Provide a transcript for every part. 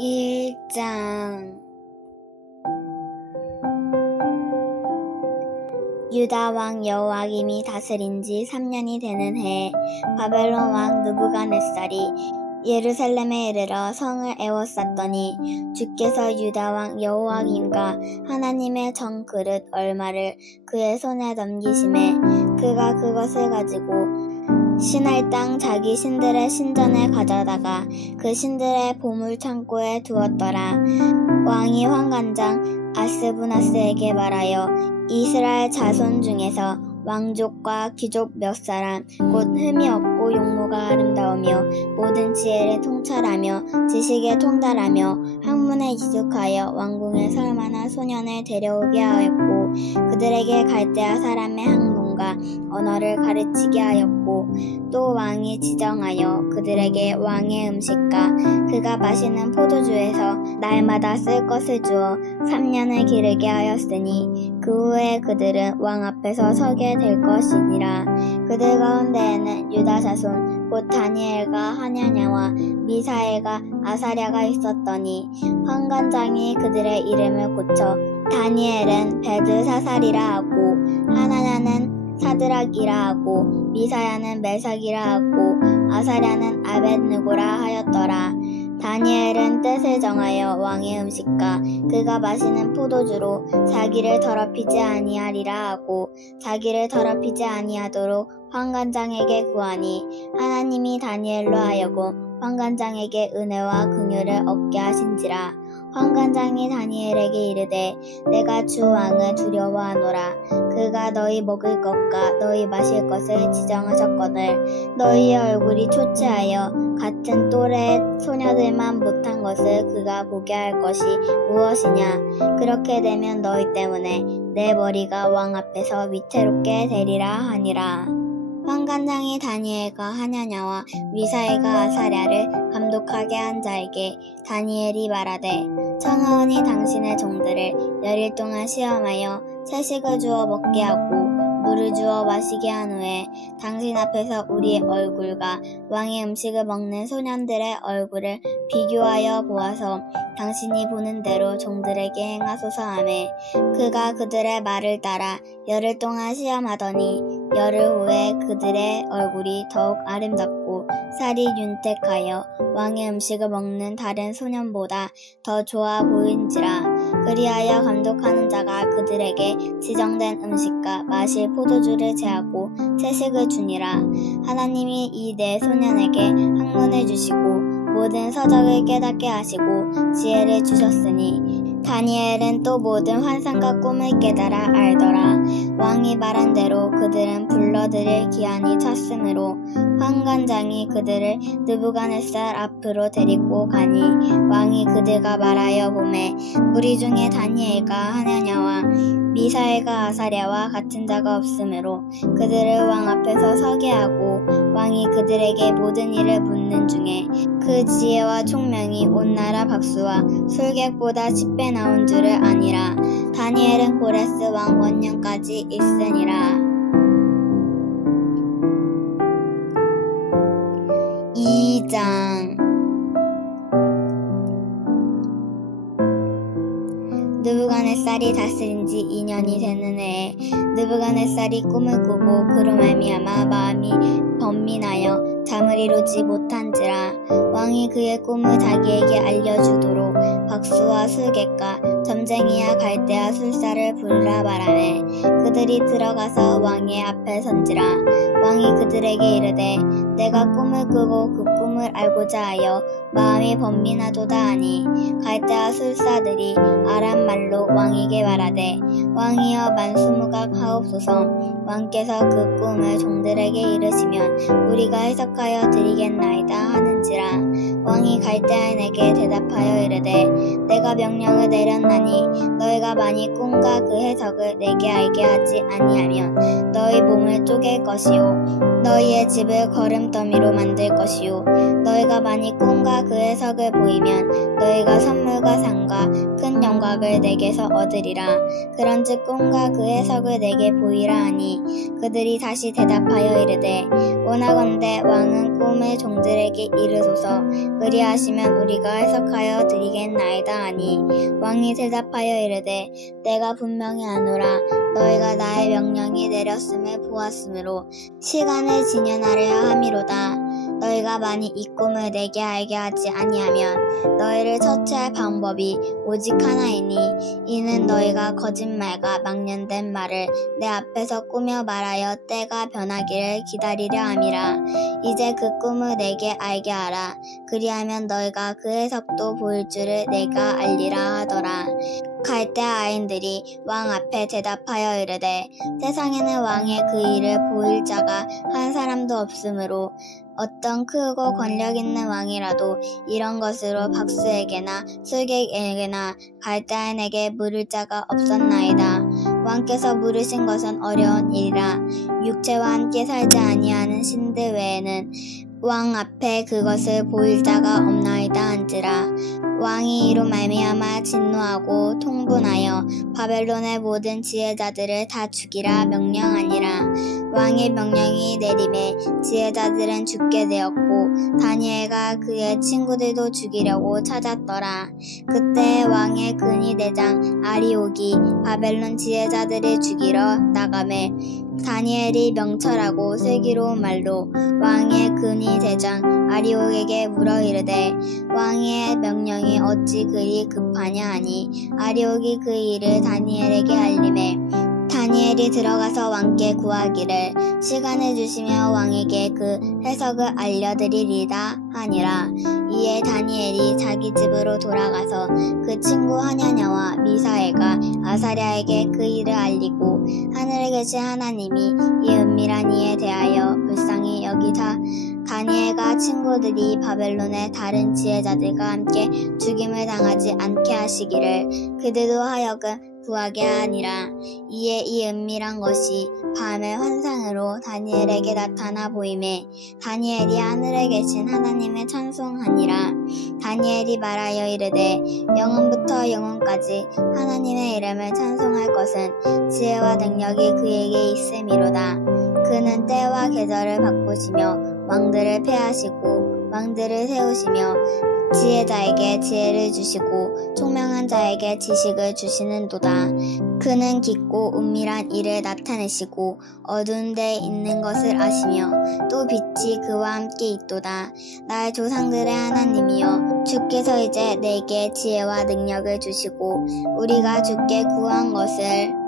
1장 유다 왕 여호야김이 다스린 지 3년이 되는 해에 바벨론 왕 느부갓네살이 예루살렘에 이르러 성을 에워쌌더니 주께서 유다 왕 여호야김과 하나님의 정 그릇 얼마를 그의 손에 넘기심에 그가 그것을 가지고 신할 땅 자기 신들의 신전에 가져다가 그 신들의 보물 창고에 두었더라. 왕이 환관장 아스부나스에게 말하여 이스라엘 자손 중에서 왕족과 귀족 몇 사람 곧 흠이 없고 용모가 아름다우며 모든 지혜를 통찰하며 지식에 통달하며 학문에 익숙하여 왕궁에 설만한 소년을 데려오게 하였고 그들에게 갈대아 사람의 학문과 언어를 가르치게 하였고 또 왕이 지정하여 그들에게 왕의 음식과 그가 마시는 포도주에서 날마다 쓸 것을 주어 3년을 기르게 하였으니 그 후에 그들은 왕 앞에서 서게 될 것이니라. 그들 가운데에는 유다 자손 곧 다니엘과 하냐냐와 미사엘과 아사랴가 있었더니 환관장이 그들의 이름을 고쳐 다니엘은 베드사살이라 하고 하나냐는 사드락이라 하고 미사야는 메삭이라 하고 아사랴는 아벳느고라 하였더라. 다니엘은 뜻을 정하여 왕의 음식과 그가 마시는 포도주로 자기를 더럽히지 아니하리라 하고 자기를 더럽히지 아니하도록 환관장에게 구하니 하나님이 다니엘로 하여금 환관장에게 은혜와 긍휼을 얻게 하신지라. 환관장이 다니엘에게 이르되 내가 주 왕을 두려워하노라. 그가 너희 먹을 것과 너희 마실 것을 지정하셨거늘 너희의 얼굴이 초췌하여 같은 또래의 소녀들만 못한 것을 그가 보게 할 것이 무엇이냐. 그렇게 되면 너희 때문에 내 머리가 왕 앞에서 위태롭게 되리라 하니라. 환관장이 다니엘과 하냐냐와 미사엘과 아사랴를 감독하게 한 자에게 다니엘이 말하되 청하오니 당신의 종들을 열일 동안 시험하여 채식을 주어 먹게 하고 물을 주어 마시게 한 후에 당신 앞에서 우리의 얼굴과 왕의 음식을 먹는 소년들의 얼굴을 비교하여 보아서 당신이 보는 대로 종들에게 행하소서 하매 그가 그들의 말을 따라 열흘 동안 시험하더니 열흘 후에 그들의 얼굴이 더욱 아름답고 살이 윤택하여 왕의 음식을 먹는 다른 소년보다 더 좋아 보인지라. 그리하여 감독하는 자가 그들에게 지정된 음식과 마실 포도주를 제하고 채식을 주니라. 하나님이 이 네 소년에게 학문을 주시고 모든 서적을 깨닫게 하시고 지혜를 주셨으니 다니엘은 또 모든 환상과 꿈을 깨달아 알더라. 왕이 말한 대로 그들은 불러들일 기한이 찼으므로 환관장이 그들을 느부갓네살 앞으로 데리고 가니 왕이 그들과 말하여 보매 무리 중에 다니엘과 하냐냐와 미사엘과 아사랴와 같은 자가 없으므로 그들을 왕 앞에서 서게 하고 왕이 그들에게 모든 일을 묻는 중에 그 지혜와 총명이 온 나라 박수와 술객보다 10배 나온 줄을 아니라. 다니엘은 고레스 왕 원년까지 있으니라. 2장 느부갓네살이 다스린 지 2년이 되는 해에 느부갓네살이 꿈을 꾸고 그로 말미암아 마음이 번민하여 잠을 이루지 못한지라. 왕이 그의 꿈을 자기에게 알려주도록 박수와 술객과 점쟁이와 갈대아 술사를 부르라 말하매 그들이 들어가서 왕의 앞에 선지라. 왕이 그들에게 이르되 내가 꿈을 꾸고 그 꿈을 알고자 하여 마음이 번민하도다 하니 갈대아 술사들이 아람 말로 왕에게 말하되 왕이여 만수무각 하옵소서. 왕께서 그 꿈을 종들에게 이르시면 우리가 해석하여 드리겠나이다 하는지라. 왕이 갈대아인에게 대답하여 이르되 내가 명령을 내렸나니 너희가 만일 꿈과 그 해석을 내게 알게 하지 아니하면 너희 몸을 쪼갤 것이요 너희의 집을 걸음더미로 만들 것이요 너희가 만일 꿈과 그 해석을 보이면 너희가 선물과 상과 큰 영광을 내게서 얻으리라. 그런즉 꿈과 그 해석을 내게 보이라 하니 그들이 다시 대답하여 이르되 원하건대 왕은 꿈을 종들에게 이르소서. 그리하시면 우리가 해석하여 드리겠나이다 하니 왕이 대답하여 이르되 내가 분명히 아노라. 너희가 나의 명령이 내렸음을 보았으므로 시간을 지연하려 함이로다. 너희가 만일 이 꿈을 내게 알게 하지 아니하면 너희를 처치할 방법이 오직 하나이니 이는 너희가 거짓말과 망령된 말을 내 앞에서 꾸며 말하여 때가 변하기를 기다리려 함이라. 이제 그 꿈을 내게 알게 하라. 그리하면 너희가 그 해석도 보일 줄을 내가 알리라 하더라. 갈대아인들이 왕 앞에 대답하여 이르되 세상에는 왕의 그 일을 보일 자가 한 사람도 없으므로 어떤 크고 권력 있는 왕이라도 이런 것으로 박수에게나 술객에게나 갈대아인에게 물을 자가 없었나이다. 왕께서 물으신 것은 어려운 일이라. 육체와 함께 살지 아니하는 신들 외에는 왕 앞에 그것을 보일 자가 없나이다 한지라. 왕이 이로 말미암아 진노하고 통분하여 바벨론의 모든 지혜자들을 다 죽이라 명령하니라. 왕의 명령이 내림에 지혜자들은 죽게 되었고 다니엘과 그의 친구들도 죽이려고 찾았더라. 그때 왕의 근위 대장 아리옥이 바벨론 지혜자들을 죽이러 나가매 다니엘이 명철하고 슬기로운 말로 왕의 근위 대장 아리옥에게 물어 이르되 왕의 명령이 어찌 그리 급하냐 하니 아리옥이 그 일을 다니엘에게 알림해 다니엘이 들어가서 왕께 구하기를 시간을 주시며 왕에게 그 해석을 알려드리리다 하니라. 이에 다니엘이 자기 집으로 돌아가서 그 친구 하냐냐와 미사엘과 아사랴에게 그 일을 알리고 하늘에 계신 하나님이 이 은밀한 일에 대하여 불쌍히 여기사 다니엘과 친구들이 바벨론의 다른 지혜자들과 함께 죽임을 당하지 않게 하시기를 그들로 하여금 구하게 하니라. 이에 이 은밀한 것이 밤의 환상으로 다니엘에게 나타나 보이매 다니엘이 하늘에 계신 하나님을 찬송하니라. 다니엘이 말하여 이르되 영원부터 영원까지 하나님의 이름을 찬송할 것은 지혜와 능력이 그에게 있음이로다. 그는 때와 계절을 바꾸시며 왕들을 패하시고 왕들을 세우시며 지혜자에게 지혜를 주시고 총명한 자에게 지식을 주시는도다. 그는 깊고 은밀한 일을 나타내시고 어두운 데에 있는 것을 아시며 또 빛이 그와 함께 있도다. 나의 조상들의 하나님이여 주께서 이제 내게 지혜와 능력을 주시고 우리가 주께 구한 것을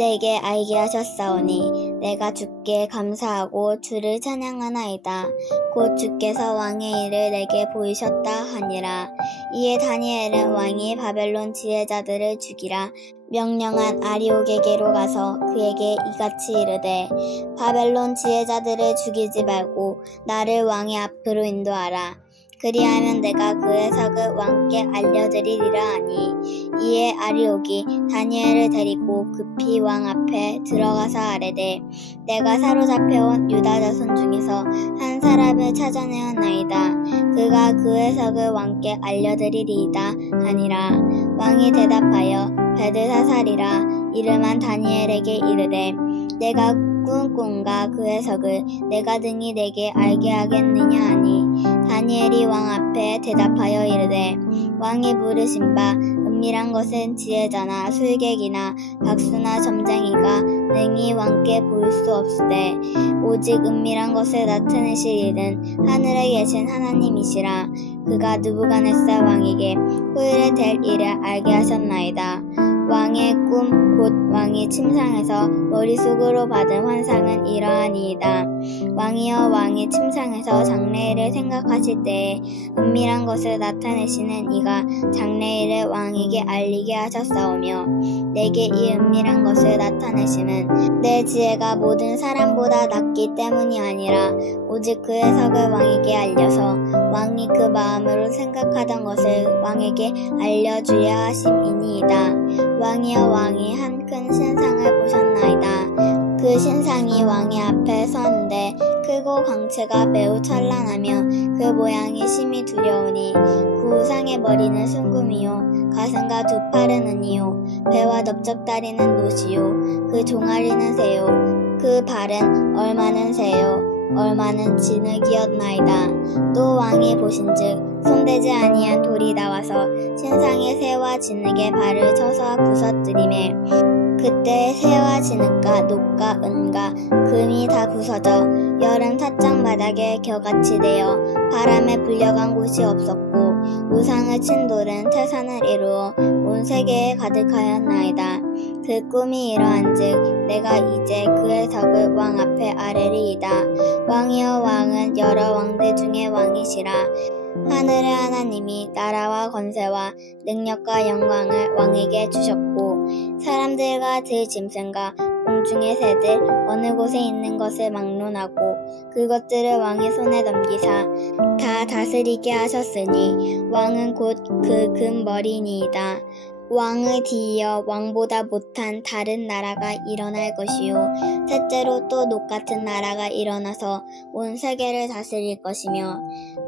내게 알게 하셨사오니 내가 주께 감사하고 주를 찬양하나이다. 곧 주께서 왕의 일을 내게 보이셨다 하니라. 이에 다니엘은 왕이 바벨론 지혜자들을 죽이라 명령한 아리옥에게로 가서 그에게 이같이 이르되 바벨론 지혜자들을 죽이지 말고 나를 왕의 앞으로 인도하라. 그리하면 내가 그 해석을 왕께 알려드리리라 하니 이에 아리옥이 다니엘을 데리고 급히 왕 앞에 들어가서 아뢰되 내가 사로잡혀온 유다 자손 중에서 한 사람을 찾아내었나이다. 그가 그 해석을 왕께 알려드리리이다 하니라. 왕이 대답하여 베드사살이라 이름한 다니엘에게 이르되 내가 꾼 꿈과 그 해석을 내가 등이 내게 알게 하겠느냐 하니 다니엘이 왕 앞에 대답하여 이르되 왕이 물으신 바 은밀한 것은 지혜자나 술객이나 박수나 점쟁이가 능히 왕께 보일 수 없으되 오직 은밀한 것을 나타내실 일은 하늘에 계신 하나님이시라. 그가 느부갓네살 왕에게 후일에 될 일을 알게 하셨나이다. 왕의 꿈 곧 왕이 침상에서 머릿속으로 받은 환상은 이러하니이다. 왕이여 왕이 침상에서 장래일을 생각하실 때에 은밀한 것을 나타내시는 이가 장래일을 왕에게 알리게 하셨사오며 내게 이 은밀한 것을 나타내심은 내 지혜가 모든 사람보다 낮기 때문이 아니라 오직 그 해석을 왕에게 알려서 왕이 그 마음으로 생각하던 것을 왕에게 알려주려 하심이니이다. 왕이여 왕이 한 큰 신상을 보셨나이다. 그 신상이 왕의 앞에 서는데 크고 광채가 매우 찬란하며 그 모양이 심히 두려우니 그 우상의 머리는 순금이요 가슴과 두 팔은 은이요 배와 넓적다리는 노시요 그 종아리는 새요 그 발은 얼마는 새요 얼마는 진흙이었나이다. 또 왕이 보신즉 손대지 아니한 돌이 나와서 신상의 새와 진흙의 발을 쳐서 부서뜨리매 그때 새와 진흙과 녹과 은과 금이 다 부서져 여름 찻장 바닥에 겨같이 되어 바람에 불려간 곳이 없었고 우상의 친 돌은 태산을 이루어 온 세계에 가득하였나이다. 그 꿈이 이러한즉 내가 이제 그의 덕을 왕 앞에 아뢰리이다. 왕이여 왕은 여러 왕들 중에 왕이시라. 하늘의 하나님이 나라와 권세와 능력과 영광을 왕에게 주셨고 사람들과 들짐승과 공중의 새들 어느 곳에 있는 것을 막론하고 그것들을 왕의 손에 넘기사 다 다스리게 하셨으니 왕은 곧 그 금머리니이다. 왕의 뒤이어 왕보다 못한 다른 나라가 일어날 것이요 셋째로 또 녹같은 나라가 일어나서 온 세계를 다스릴 것이며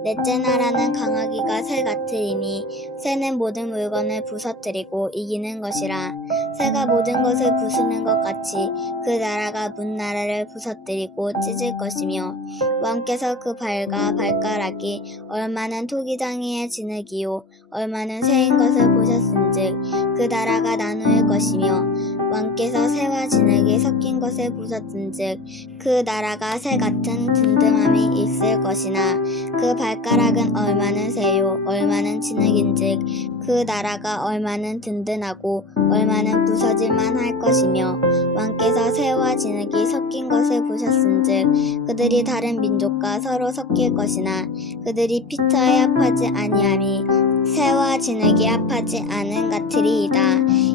넷째 나라는 강하기가 새 같으리니 새는 모든 물건을 부서뜨리고 이기는 것이라. 새가 모든 것을 부수는 것 같이 그 나라가 문 나라를 부서뜨리고 찢을 것이며 왕께서 그 발과 발가락이 얼마는 토기장이의 진흙이요 얼마는 새인 것을 보셨은즉 그 나라가 나누일 것이며 왕께서 새와 진흙이 섞인 것을 보셨은즉 그 나라가 새 같은 든든함이 있을 것이나 그 발가락은 얼마는 새요 얼마는 진흙인즉 그 나라가 얼마는 든든하고 얼마는 부서질만 할 것이며 왕께서 새와 진흙이 섞인 것을 보셨은즉 그들이 다른 민족과 서로 섞일 것이나 그들이 피차에 합하지 아니함이 새와 진흙이 합하지 않은 같으리이다.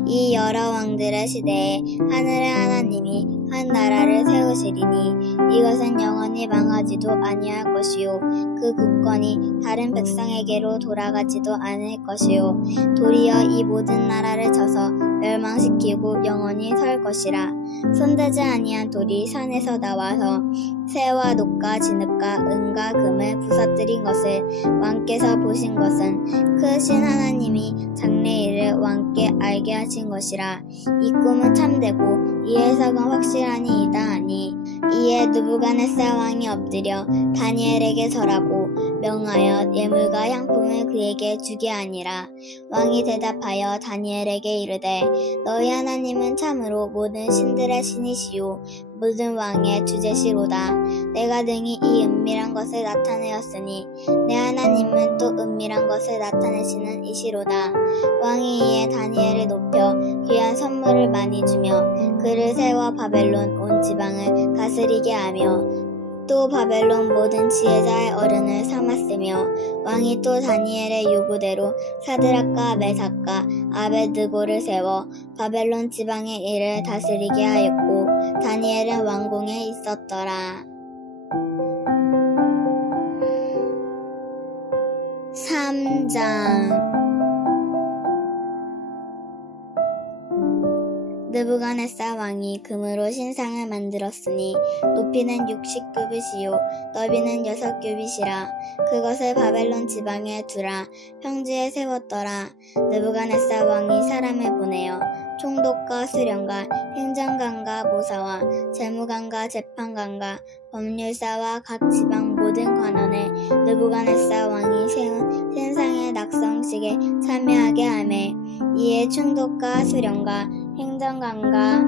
이 여러 왕들의 시대에 하늘의 하나님이 한 나라를 세우시리니 이것은 영원히 망하지도 아니할 것이요 그 국권이 다른 백성에게로 돌아가지도 않을 것이요 도리어 이 모든 나라를 쳐서 멸망시키고 영원히 설 것이라. 손대지 아니한 돌이 산에서 나와서 새와 녹과 진흙과 은과 금을 부서뜨린 것을 왕께서 보신 것은 크신 하나님이 장래일을 왕께 알게 하신 것이라. 이 꿈은 참되고 이 해석은 확실하니이다 하니 이에 느부갓네살 왕이 엎드려 다니엘에게 절하고 명하여 예물과 향품을 그에게 주게 하니라. 왕이 대답하여 다니엘에게 이르되 너희 하나님은 참으로 모든 신들의 신이시요 모든 왕의 주제시로다. 내가 능히 이 은밀한 것을 나타내었으니 내 하나님은 또 은밀한 것을 나타내시는 이시로다. 왕이 이에 다니엘을 높여 귀한 선물을 많이 주며 그를 새와 바벨론 온 지방을 다스리게 하며 또 바벨론 모든 지혜자의 어른을 삼았으며 왕이 또 다니엘의 요구대로 사드락과 메삭과 아벳느고를 세워 바벨론 지방의 일을 다스리게 하였고 다니엘은 왕궁에 있었더라. 3장 느부갓네살 왕이 금으로 신상을 만들었으니 높이는 60규빗이요 너비는 6규빗이라. 그것을 바벨론 지방에 두라. 평지에 세웠더라. 느부갓네살 왕이 사람을 보내어 총독과 수령과 행정관과 모사와 재무관과 재판관과 법률사와 각 지방 모든 관원을 느부갓네살 왕이 세운 신상의 낙성식에 참여하게 하매 이에 총독과 수령과 행정관과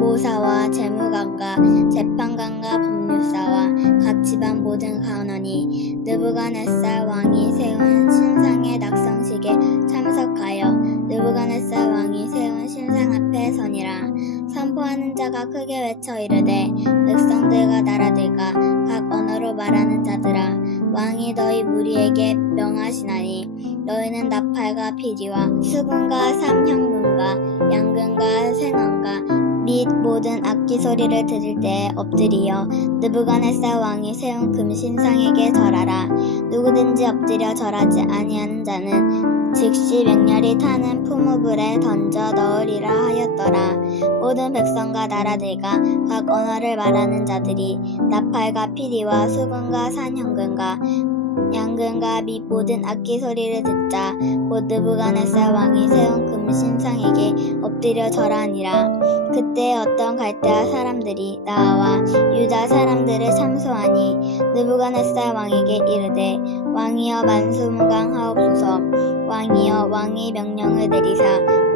모사와 재무관과 재판관과 법률사와 각 지방 모든 관원이 느부갓네살 왕이 세운 신상의 낙성식에 참석하여 느부갓네살 왕이 세운 신상 앞에 서니라. 선포하는 자가 크게 외쳐 이르되 백성들과 나라들과 각 언어로 말하는 자들아 왕이 너희 무리에게 명하시나니 너희는 나팔과 피리와 수금과 삼형금과 양금과 생언과 및 모든 악기 소리를 들을 때에 엎드리어 느부갓네살 왕이 세운 금신상에게 절하라. 누구든지 엎드려 절하지 아니하는 자는 즉시 맹렬히 타는 풀무불에 던져 넣으리라 하였더라. 모든 백성과 나라들과 각 언어를 말하는 자들이 나팔과 피리와 수금과 산현금과 양금과 및 모든 악기 소리를 듣자 곧 느부갓네살 왕이 세운 금신상에게 엎드려 절하니라. 그때 어떤 갈대아 사람들이 나와 유다 사람들을 참소하니 느부갓네살 왕에게 이르되 왕이여 만수무강하옵소서. 왕이여 왕이 명령을 내리사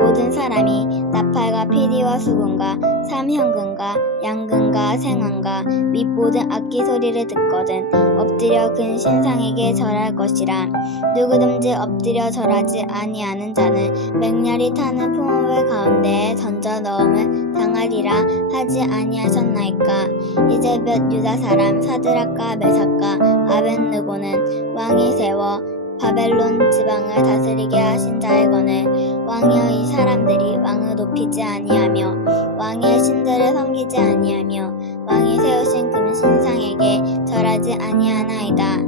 모든 사람이 나팔과 피리와 수금과 삼현금과 양금과 생황과 및 모든 악기 소리를 듣거든 엎드려 근신상에게 절할 것이라. 누구든지 엎드려 절하지 아니하는 자는 맹렬히 타는 풀무불 가운데에 던져 넣음을 당하리라 하지 아니하셨나이까. 이제 몇 유다 사람 사드락과 메삭과 아벳느고는 왕이 세워 바벨론 지방을 다스리게 하신 자의 권을 왕이여 이 사람들이 왕을 높이지 아니하며 왕의 신들을 섬기지 아니하며 왕이 세우신 금신상에게 절하지 아니하나이다.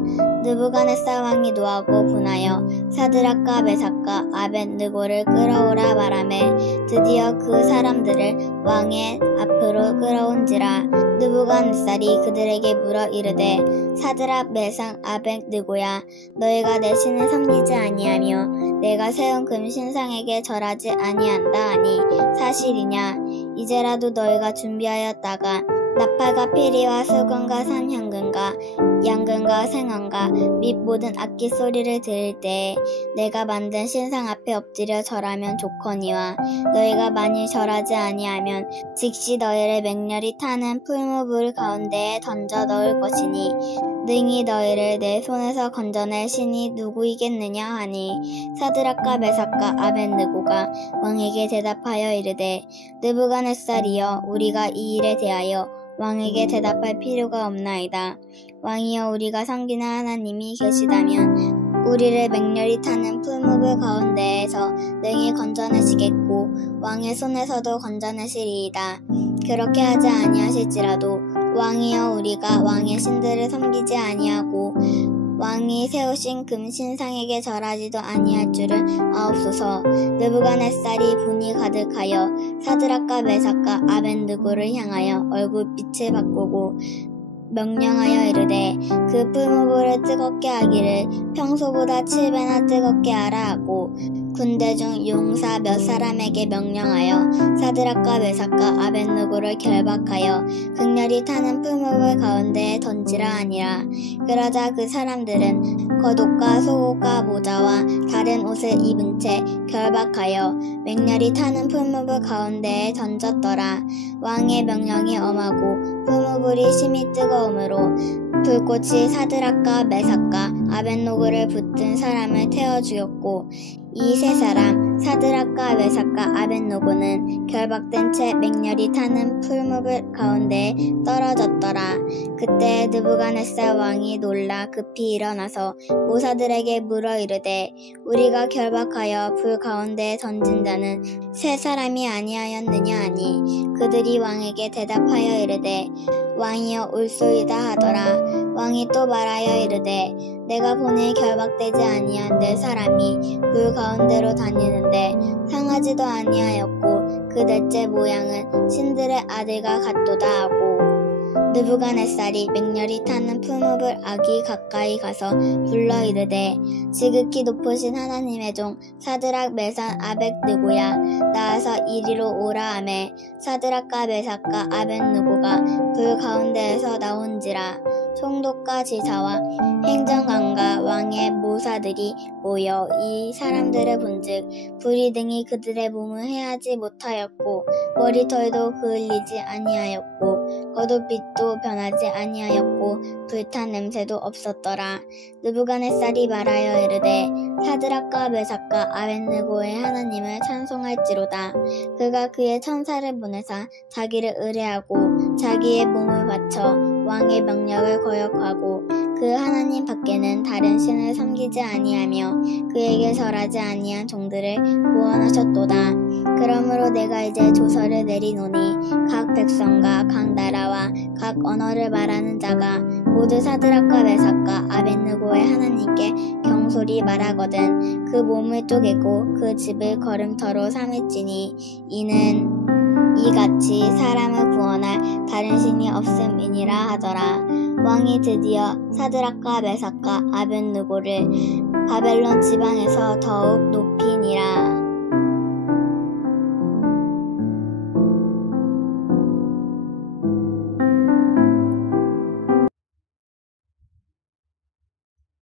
느부갓네살 왕이 노하고 분하여 사드락과 메삭과 아벳느고를 끌어오라 말하매 드디어 그 사람들을 왕의 앞으로 끌어온지라. 느부갓네살이 그들에게 물어 이르되 사드락 메삭 아벳느고야 너희가 내 신을 섬기지 아니하며 내가 세운 금신상에게 절하지 아니한다 하니 사실이냐. 이제라도 너희가 준비하였다가 나팔과 피리와 수금과 산현금과 양금과 생황과 및 모든 악기 소리를 들을 때에 내가 만든 신상 앞에 엎드려 절하면 좋거니와 너희가 만일 절하지 아니하면 즉시 너희를 맹렬히 타는 풀무불 가운데에 던져 넣을 것이니 능히 너희를 내 손에서 건져낼 신이 누구이겠느냐 하니 사드락과 메삭과 아벳느고가 왕에게 대답하여 이르되 느부갓네살이여 우리가 이 일에 대하여 왕에게 대답할 필요가 없나이다. 왕이여 우리가 섬기는 하나님이 계시다면 우리를 맹렬히 타는 풀무불 가운데에서 능히 건져내시겠고 왕의 손에서도 건져내시리이다. 그렇게 하지 아니하실지라도 왕이여 우리가 왕의 신들을 섬기지 아니하고 왕이 세우신 금신상에게 절하지도 아니할 줄은 아옵소서. 느부갓네살이 분이 가득하여 사드락과 메삭과 아벳느고를 향하여 얼굴빛을 바꾸고 명령하여 이르되 그 풀무불을 뜨겁게 하기를 평소보다 7배나 뜨겁게 하라 하고 군대 중 용사 몇 사람에게 명령하여 사드락과 메삭과 아벳느고를 결박하여 극렬히 타는 풀무불 가운데에 던지라 하니라. 그러자 그 사람들은 겉옷과 속옷과 모자와 다른 옷을 입은 채 결박하여 맹렬히 타는 풀무불 가운데에 던졌더라. 왕의 명령이 엄하고 풀무불이 심히 뜨거움으로 불꽃이 사드락과 메삭과 아벳느고를 붙든 사람을 태워 죽였고 이 세 사람 사드락과 메삭과 아벳느고는 결박된 채 맹렬히 타는 풀무불 가운데에 떨어졌더라. 그때 느부갓네살 왕이 놀라 급히 일어나서 모사들에게 물어 이르되 우리가 결박하여 불 가운데에 던진 자는 세 사람이 아니하였느냐 하니 그들이 왕에게 대답하여 이르되 왕이여 올소이다 하더라. 왕이 또 말하여 이르되 내가 보니 결박되지 아니한 네 사람이 불 가운데로 다니는데 상하지도 아니하였고 그 넷째 모양은 신들의 아들과 같도다 하고 느부갓네살이 맹렬히 타는 풀무불 아기 가까이 가서 불러 이르되 지극히 높으신 하나님의 종 사드락 메삭 아벳느고야 나와서 이리로 오라 하매 사드락과 메삭과 아벳느고가 불 가운데에서 나온지라. 총독과 지사와 행정관과 왕의 모사들이 모여 이 사람들을 본즉 불이 등이 그들의 몸을 해하지 못하였고 머리털도 그을리지 아니하였고 겉옷빛도 변하지 아니하였고 불탄 냄새도 없었더라. 느부갓네살이 말하여 이르되 사드락과 메삭과 아벳느고의 하나님을 찬송할지로다. 그가 그의 천사를 보내사 자기를 의뢰하고 자기의 몸을 바쳐 왕의 명령을 거역하고 그 하나님 밖에는 다른 신을 섬기지 아니하며 그에게 절하지 아니한 종들을 구원하셨도다. 그러므로 내가 이제 조서를 내리노니 각 백성과 각 나라와 각 언어를 말하는 자가 모두 사드락과 메삭과 아벳느고의 하나님께 경소를 소리 말하거든 그 몸을 쪼개고 그 집을 걸음터로 삼을지니 이는 이같이 사람을 구원할 다른 신이 없음이니라 하더라. 왕이 드디어 사드락과 메삭과 아벳느고를 바벨론 지방에서 더욱 높이니라.